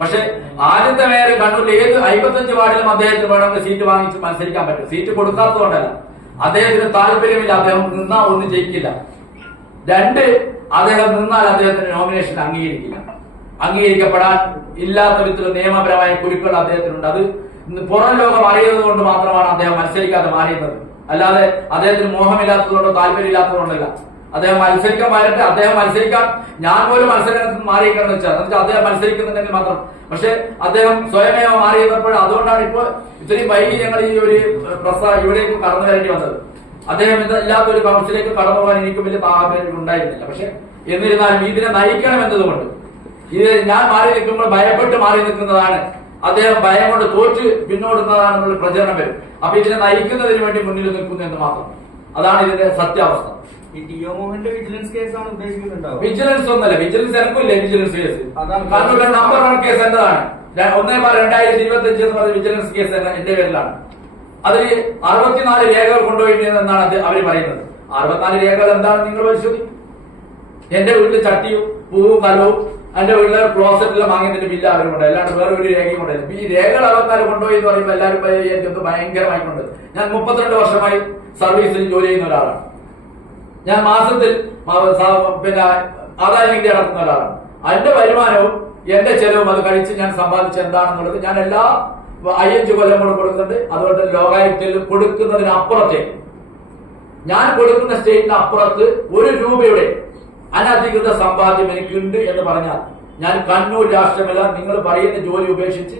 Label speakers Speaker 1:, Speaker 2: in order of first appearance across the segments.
Speaker 1: പക്ഷെ ആദ്യത്തെ മേയർ കണ്ണൂരിൽ ഏത് അമ്പത്തഞ്ച് വാർഡിലും അദ്ദേഹത്തിന് വേണമെങ്കിൽ സീറ്റ് വാങ്ങിച്ച് മത്സരിക്കാൻ പറ്റും. സീറ്റ് കൊടുക്കാത്തതുകൊണ്ടല്ല. അദ്ദേഹത്തിന് താല്പര്യമില്ല. അദ്ദേഹം നിന്നാ ഒന്നും ജയിക്കില്ല. രണ്ട് അദ്ദേഹം നിന്നാൽ അദ്ദേഹത്തിന് നോമിനേഷൻ അംഗീകരിക്കില്ല. അംഗീകരിക്കപ്പെടാൻ ഇല്ലാത്ത വിധത്തിൽ നിയമപരമായ കുരുക്കൾ അദ്ദേഹത്തിനുണ്ട്. അത് പുറം ലോകം അറിയുന്നത് കൊണ്ട് മാത്രമാണ് അദ്ദേഹം മത്സരിക്കാതെ മാറിയത് അല്ലാതെ അദ്ദേഹത്തിന് മോഹമില്ലാത്തതുകൊണ്ടോ താല്പര്യമില്ലാത്തതുകൊണ്ടല്ല. അദ്ദേഹം മത്സരിക്കാൻ വരട്ടെ അദ്ദേഹം മത്സരിക്കാൻ ഞാൻ പോലും നിന്ന് മാറിയിരിക്കണം വെച്ചാൽ എന്ന് വെച്ചാൽ അദ്ദേഹം മത്സരിക്കുന്നുണ്ടെങ്കിൽ മാത്രം. പക്ഷെ അദ്ദേഹം സ്വയമേവ മാറിയപ്പോൾ അതുകൊണ്ടാണ് ഇപ്പോൾ ഇത്രയും വൈകി ഞങ്ങൾ ഈ ഒരു പ്രസ ഇവിടേക്ക് കടന്നു വരേണ്ടി വന്നത്. അദ്ദേഹം ഇല്ലാത്ത ഒരു കൗൺസിലേക്ക് കടന്നു പോകാൻ എനിക്ക് വലിയ താല്പര്യം ഉണ്ടായിരുന്നില്ല. പക്ഷെ എന്നിരുന്നാലും ഇതിനെ നയിക്കണം എന്നതുകൊണ്ട് ഇത് ഞാൻ മാറി നിൽക്കുമ്പോൾ ഭയപ്പെട്ട് മാറി നിൽക്കുന്നതാണ്. അദ്ദേഹം ഭയം കൊണ്ട് തോറ്റ് പിന്നോടുന്നതാണെന്നുള്ള പ്രചരണം വരും. അപ്പൊ ഇതിനെ നയിക്കുന്നതിന് വേണ്ടി മുന്നിൽ നിൽക്കുന്നു എന്ന് മാത്രം. അതാണ് ഇതിന്റെ സത്യാവസ്ഥ.
Speaker 2: വിജിലൻസ്
Speaker 1: ഒന്നല്ല വിജിലൻസ് എനിക്കില്ലേ വിജിലൻസ് കേസ്
Speaker 2: അതാണ്.
Speaker 1: കണ്ണൂരിലെ നമ്പർ വൺ കേസ് എന്റേതാണ് ഒന്നേ ബാർ രണ്ടായിരത്തി ഇരുപത്തി അഞ്ച് എന്ന് പറഞ്ഞ വിജിലൻസ് കേസ് എന്റെ പേരിലാണ്. അതിൽ അറുപത്തിനാല് രേഖകൾ കൊണ്ടുപോയി എന്നാണ് അവർ പറയുന്നത്. അറുപത്തിനാല് രേഖകൾ എന്താണ് നിങ്ങൾ പരിശോധിക്കും. എന്റെ വീട്ടിൽ ചട്ടിയും പൂവും കലവും എന്റെ വീട്ടിലെ ക്ലോസറ്റിലെ വാങ്ങിയതിന്റെ ബില്ല് അവരും കൊണ്ട് അല്ലാണ്ട് വേറെ ഒരു രേഖയും കൊണ്ടില്ല ഈ രേഖകൾ അറുപത്തിനാല് കൊണ്ടുപോയി എന്ന് പറയുമ്പോൾ എല്ലാവരും എനിക്കൊന്ന് ഭയങ്കരമായിട്ടുണ്ട്. ഞാൻ മുപ്പത്തിരണ്ട് വർഷമായി സർവീസിൽ ജോലി ചെയ്യുന്ന ഒരാളാണ്. ഞാൻ മാസത്തിൽ പിന്നെ ആദായ നികുതി അടക്കുന്ന ഒരാളാണ്. അതിന്റെ വരുമാനവും എന്റെ ചെലവും അത് കഴിച്ച് ഞാൻ സമ്പാദിച്ച എന്താണെന്നുള്ളത് ഞാൻ എല്ലാ അയ്യഞ്ച് കൊല്ലം കൂടെ കൊടുക്കുന്നുണ്ട്. അതുപോലെ തന്നെ ലോകായുക്തയിൽ കൊടുക്കുന്നതിനപ്പുറത്തേക്ക് ഞാൻ കൊടുക്കുന്ന സ്റ്റേറ്റിന് അപ്പുറത്ത് ഒരു രൂപയുടെ അനധികൃത സമ്പാദ്യം എനിക്കുണ്ട് എന്ന് പറഞ്ഞാൽ ഞാൻ കണ്ണൂർ രാഷ്ട്രമല്ല നിങ്ങൾ പറയുന്ന ജോലി ഉപേക്ഷിച്ച്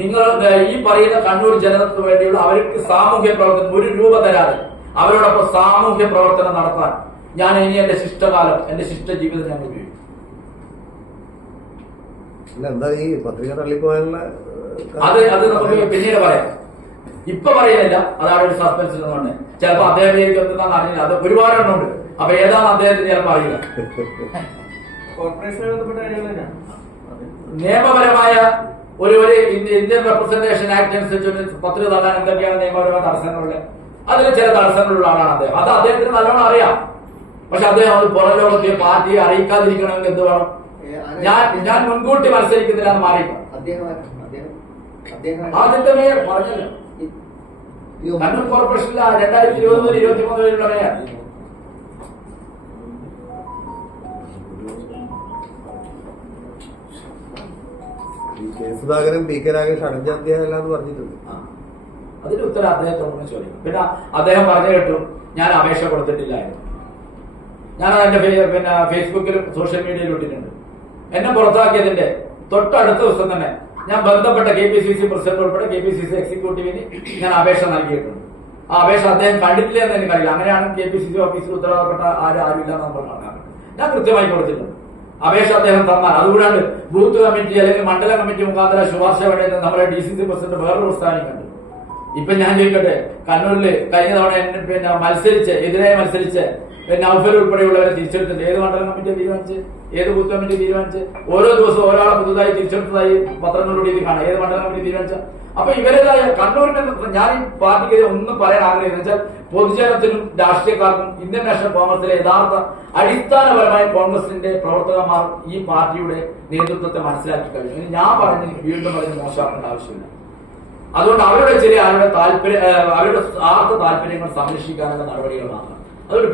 Speaker 1: നിങ്ങൾ ഈ പറയുന്ന കണ്ണൂർ ജനതയ്ക്ക് വേണ്ടിയുള്ള അവർക്ക് സാമൂഹ്യ പ്രവർത്തനം ഒരു രൂപ തരാതെ അവരോടൊപ്പം സാമൂഹ്യ പ്രവർത്തനം നടത്താൻ ഞാൻ ഇനി എന്റെ ശിഷ്ടകാലം എന്റെ ശിഷ്ട ജീവിതം ഞാൻ ഉപയോഗിക്കും
Speaker 3: എന്താ ഈ പത്രിക
Speaker 1: അത് അത് നമുക്ക് പിന്നീട് പറയാം. ഇപ്പൊ പറയുന്നില്ല അതാണ് ഒരു സസ്പെൻസ് പറഞ്ഞത് ചിലപ്പോ അദ്ദേഹം എന്താണെന്ന് അറിയില്ല. അത് ഒരുപാട് എണ്ണമുണ്ട് അപ്പൊ ഏതാണ് അദ്ദേഹത്തിന് ചിലപ്പോ അറിയില്ല. നിയമപരമായ ഒരു ഒരു ഇന്ത്യൻ റെപ്രസെന്റേഷൻ ആക്ട് അനുസരിച്ച് പത്രിക തള്ളാൻ എന്തൊക്കെയാണ് നിയമപരമായ തടസ്സങ്ങളുള്ളത്? അതിൽ ചില തടസ്സങ്ങളുള്ള ആളാണ് അദ്ദേഹം. അത് അദ്ദേഹത്തിന് നല്ലോണം അറിയാം. പക്ഷെ അദ്ദേഹം അത് പുറം ലോകത്തെ പാർട്ടിയെ അറിയിക്കാതിരിക്കണമെങ്കിൽ എന്ത് വേണം? ഞാൻ ഞാൻ മുൻകൂട്ടി മത്സരിക്കുന്നില്ല എന്ന് മാറി
Speaker 4: അദ്ദേഹം അദ്ദേഹം അദ്ദേഹം
Speaker 1: ആദ്യത്തെ മേയർ പറഞ്ഞല്ലോ. കണ്ണൂർ കോർപ്പറേഷനിൽ രണ്ടായിരത്തി ഇരുപത് മുതൽ ഇരുപത്തി മൂന്ന് വരെയുള്ള mayor.
Speaker 3: K Sudhakaran P K Ragesh അടഞ്ഞ എന്ന് പറഞ്ഞിട്ടുണ്ട്.
Speaker 1: ആ. അതിന്റെ ഉത്തരം അദ്ദേഹത്തോടൊന്ന് ചോദിക്കും. പിന്നെ അദ്ദേഹം പറഞ്ഞു കേട്ടു ഞാൻ അപേക്ഷ കൊടുത്തിട്ടില്ലായിരുന്നു. ഞാൻ അതിന്റെ പിന്നെ ഫേസ്ബുക്കിലും സോഷ്യൽ മീഡിയയിലും ഇട്ടിട്ടുണ്ട്. എന്നെ പുറത്താക്കിയതിന്റെ തൊട്ടടുത്ത ദിവസം തന്നെ ഞാൻ ബന്ധപ്പെട്ട K P C C president ഉൾപ്പെടെ കെ പി സി സി എക്സിക്യൂട്ടീവിന് ഞാൻ അപേക്ഷ നൽകിയിട്ടുണ്ട്. ആ അപേക്ഷ അദ്ദേഹം കണ്ടിട്ടില്ല എന്ന് എനിക്കറിയില്ല. അങ്ങനെയാണ് കെ പി സി സി ഓഫീസിൽ ഉത്തരവാദപ്പെട്ട ആരും ആരുമില്ല എന്ന് കാണാറ് ഞാൻ കൃത്യമായി കൊടുത്തിട്ടുണ്ട്. അപേക്ഷ അദ്ദേഹം തന്നാൽ. അതുകൂടാണ്ട് ബൂത്ത് കമ്മിറ്റി അല്ലെങ്കിൽ മണ്ഡല കമ്മിറ്റി മുഖാന്തര ശുപാർശ വേണ്ടത് നമ്മുടെ ഡി സി സി പ്രസിഡന്റ് വേറൊരു പ്രസ്ഥാനം കണ്ടു. ഇപ്പൊ ഞാൻ ചോദിക്കട്ടെ കണ്ണൂരിൽ കഴിഞ്ഞ തവണ പിന്നെ മത്സരിച്ച് എതിരായി മത്സരിച്ച് പിന്നെ അവസർ ഉൾപ്പെടെയുള്ളവരെ തിരിച്ചെടുത്തിട്ട് ഏത് മണ്ഡലം കമ്മിറ്റി തീരുമാനിച്ച് ഏത് ബൂത്ത് കമ്മിറ്റി തീരുമാനിച്ച് ഓരോ ദിവസവും ഒരാളെ പുതുതായി തിരിച്ചെടുത്തതായി പത്രങ്ങളിലൂടെ ഇത് കാണാം. ഏത് മണ്ഡലം കമ്മിറ്റി തീരുമാനിച്ച അപ്പൊ ഇവരേതായ കണ്ണൂരിന്റെ ഞാൻ ഈ പാർട്ടിക്ക് ഒന്നും പറയാൻ ആഗ്രഹിക്കുന്നത് വെച്ചാൽ പൊതുജനത്തിനും രാഷ്ട്രീയക്കാർക്കും ഇന്ത്യൻ നാഷണൽ കോൺഗ്രസിലെ യഥാർത്ഥ അടിസ്ഥാനപരമായ കോൺഗ്രസിന്റെ പ്രവർത്തകന്മാർ ഈ പാർട്ടിയുടെ നേതൃത്വത്തെ മനസ്സിലാക്കി കഴിഞ്ഞു. ഞാൻ പറഞ്ഞ് വീണ്ടും പറഞ്ഞ് മോശമാക്കേണ്ട ആവശ്യമില്ല. അതുകൊണ്ട് അവരുടെ ചില അവരുടെ താല്പര്യ അവരുടെ സ്വാർത്ഥ താല്പര്യങ്ങൾ സംരക്ഷിക്കാനുള്ള നടപടികൾ മാത്രം. അതുകൊണ്ട്